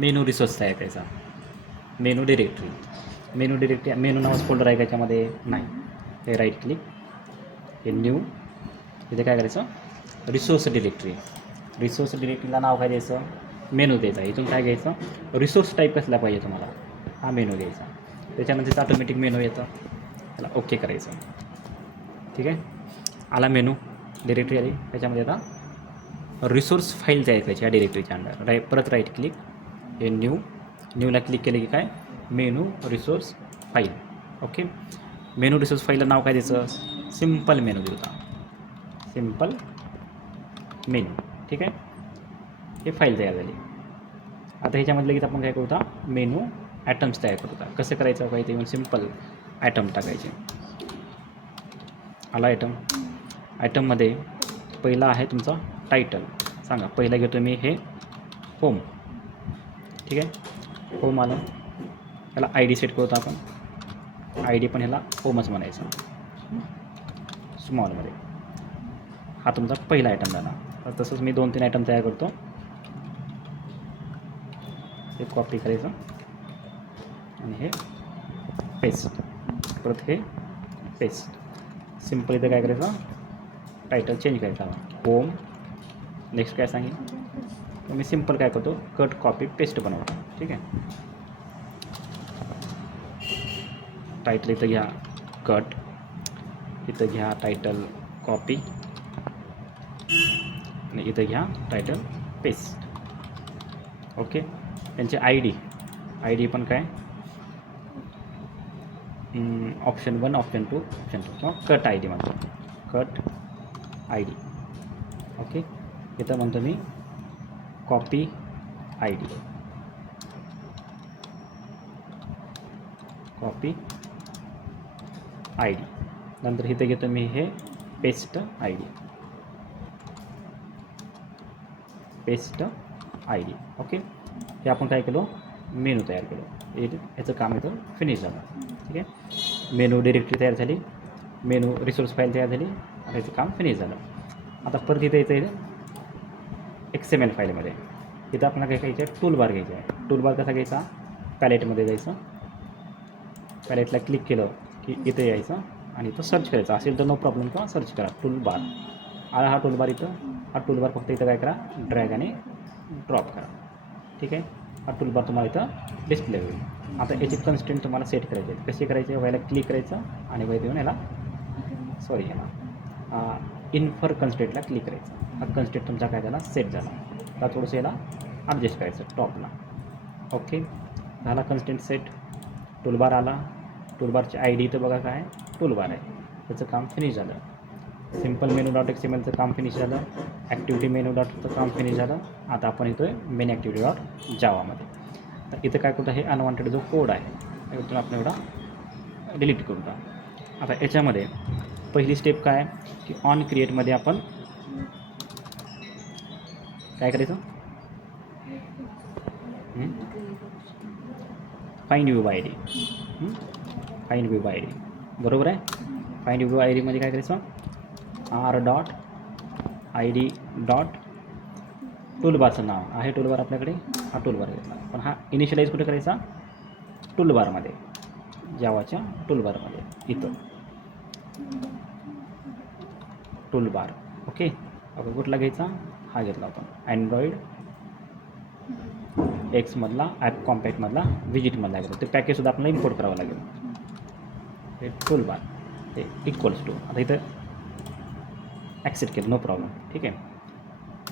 Menu resource तयार करायचा. Menu directory. Menu नावाचं फोल्डर आहे त्याच्यामध्ये नाही. हे राईट क्लिक, हे न्यू, इथे काय करायचं रिसोर्स डिरेक्टरी. रिसोर्स डिरेक्टरीला नाव काय द्यायचं, मेनू द्यायचा. इथून काय घ्यायचं, रिसोर्स टाईप कसला पाहिजे तुम्हाला, हा मेनू घ्यायचा. त्याच्यानंतर ऑटोमॅटिक मेनू येतं, त्याला ओके करायचं. ठीक आहे, आला मेनू डिरेक्टरी आली. त्याच्यामध्ये आता रिसोर्स फाईल तयार करायची या डिरेक्टरीच्या अंडर. परत राईट क्लिक, हे न्यूला क्लिक केलं की काय menu resource file. Okay, menu resource फाईलला नाव काय द्यायचं, सिम्पल मेनू द्यायचा, सिम्पल मेनू. ठीक आहे, हे फाईल तयार झाली. आता ह्याच्यामध्ये लगेच आपण काय करूता, मेनू ॲटम्स तयार करूता. कसं करायचं काय ते, येऊन सिम्पल ॲटम टाकायचे. आला ॲटममध्ये पहिला आहे तुमचा टायटल. सांगा, पहिला घेतो मी हे होम. ठीक आहे, होम आलं. ह्याला आय डी सेट करतो आपण. आय डी पण ह्याला होमच म्हणायचं, स्मॉलमध्ये. हा तुमचा पहिला आयटम झाला. तर तसंच मी 2-3 आयटम तयार करतो. हे कॉपी करायचं आणि हे पेस्ट, परत हे पेस्ट. सिम्पल इथं काय करायचं, टायटल चेंज करायचा, होम. नेक्स्ट काय सांगेन, तर मी सिम्पल काय करतो, कट कॉपी पेस्ट बनवतो. ठीक आहे, टायटल इथं घ्या कट, इथं घ्या टायटल कॉपी, आणि इथं घ्या टायटल पेस्ट. ओके, त्यांचे आय डी पण काय ऑप्शन 1, ऑप्शन 2, ऑप्शन 2 किंवा कट आय डी म्हणतो, कट आय डी. ओके, इथं म्हणतो मी copy I D, copy I D. नंतर इथं घेतो मी हे paste I D, paste I D. Okay, हे आपण काय केलं, मेनू तयार केलं. याचं काम इथं फिनिश झालं. ठीक आहे, मेनू डिरेक्टरी तयार झाली, मेनू रिसोर्स फाईल तयार झाली, आणि याचं काम फिनिश झालं. आता परत इथं XML फाईलमध्ये इथं आपल्याला काय घ्यायचं आहे, टूलबार घ्यायचा आहे. टूलबार कसा घ्यायचा, पॅलेटमध्ये जायचं, पॅलेटला क्लिक केलं की इथं यायचं आणि इथं सर्च करायचं असेल तर नो प्रॉब्लेम, किंवा सर्च करा टूलबार. आला हा टूलबार. इथं हा टूलबार फक्त इथं काय करा, ड्रॅग आणि ड्रॉप करा. ठीक आहे, हा टूलबार तुम्हाला इथं डिस्प्ले होईल. आता याची कन्स्टेंट तुम्हाला सेट करायचे आहेत. कसे करायचे, व्हायला क्लिक करायचं आणि वैध येऊन याला इन्फर कन्स्टेंटला क्लिक करायचं. हा कन्स्टेंट तुमचा काय झाला, सेट झाला. आता थोडंसं याला ॲडजस्ट करायचं टॉपला. ओके, झाला कन्स्टेंट सेट. टूलबार आला, टूलबारची आय डी इथं बघा काय टूलबार आहे, त्याचं काम फिनिश झालं. सिम्पल मेनू डॉट XMLचं काम फिनिश झालं. ॲक्टिव्हिटी मेनू डॉटचं काम फिनिश झालं. आता आपण येतो मेन ॲक्टिव्हिटी डॉट जावामध्ये. तर इथं काय करतो, हे अनवॉन्टेड जो कोड आहे इथून आपण एवढा डिलीट करू. आता याच्यामध्ये पहिली स्टेप काय की ऑन क्रिएटमध्ये आपण काय करायचं, find view bye I D. Find view bye I D बरोबर आहे. फाइंड व्यू आय डीमध्ये काय करायचं, r.id. टूलबारचं नाव आहे, टूलबार आपल्याकडे हा टूलबार घेतला. पण हा इनिशियलाइज कुठे करायचा, टूलबारमध्ये, जावाच्या टूलबारमध्ये. इथं टूलबार. ओके, आपण कुठला घ्यायचा, हा घेतला होता अँड्रॉईड एक्समधला, ॲप कॉम्पॅक्टमधला, विजिटमधला घेतो. ते पॅकेजसुद्धा आपल्याला इम्पोर्ट करावं लागेल. हे टूलबार ते इक्वल्स टू, आता इथं ॲक्सेप्ट केलं, नो प्रॉब्लेम. ठीक आहे,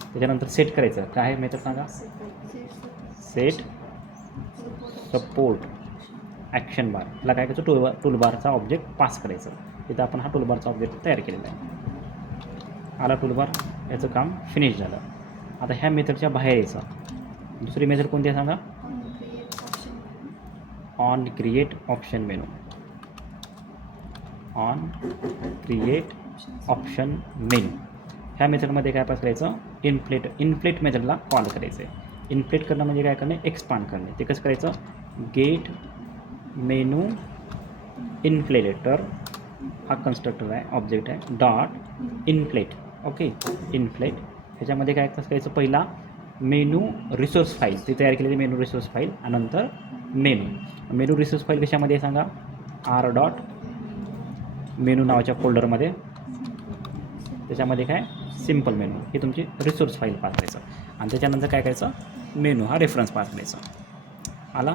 त्याच्यानंतर सेट करायचं काय आहे मेथड सांगा, सेट सपोर्ट ॲक्शन बार. ला काय करायचं, टूलबारचा ऑब्जेक्ट पास करायचं. इथं आपण हा टूलबारचा ऑब्जेक्ट तयार केलेला आहे. आला टूलबार, याचं काम फिनिश झालं. आता ह्या मेथडच्या बाहेर यायचं. दुसरी मेथड कोणती आहे सांगा, on create option menu. On create option menu ह्या मेथडमध्ये काय पास करायचं, इन्फ्लेट मेथडला कॉल करायचं आहे. इन्फ्लेट करणं म्हणजे काय करणे, एक्सपांड करणे. ते कसं करायचं, गेट मेनू इन्फ्लेटर हा कन्स्ट्रक्टर आहे, ऑब्जेक्ट आहे, डॉट इन्फ्लेट. ओके, इन्फ्लेट ह्याच्यामध्ये काय कसं करायचं, पहिला मेनू रिसोर्स फाईल ती तयार केलेली मेनू रिसोर्स फाईल आणि नंतर मेनू रिसोर्स फाईल कशामध्ये आहे सांगा आर डॉट मेनू नावाच्या फोल्डरमध्ये त्याच्यामध्ये काय सिम्पल मेनू हे तुमची रिसोर्स फाईल पास करायचं आणि त्याच्यानंतर काय करायचं मेनू हा रेफरन्स पास करायचा आला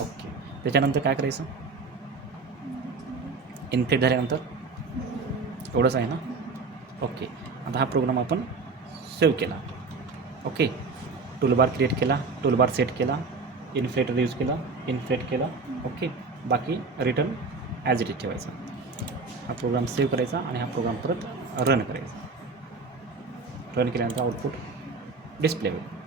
ओके त्याच्यानंतर काय करायचं इन्क्लेट झाल्यानंतर एवढंच आहे ना ओके आता हा प्रोग्राम आपण सेव्ह केला ओके टूलबार क्रिएट केला टूलबार सेट केला इन्फ्लेटर यूज केला इन्फ्लेट केला ओके बाकी रिटर्न ॲज इट इज ठेवायचा हा प्रोग्राम सेव्ह करायचा आणि हा प्रोग्राम परत रन करायचा रन केल्यानंतर आउटपुट डिस्प्ले होईल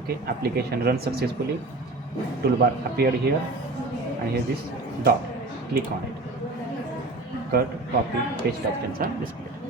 okay application runs successfully toolbar appeared here and here this dot click on it cut copy paste options are displayed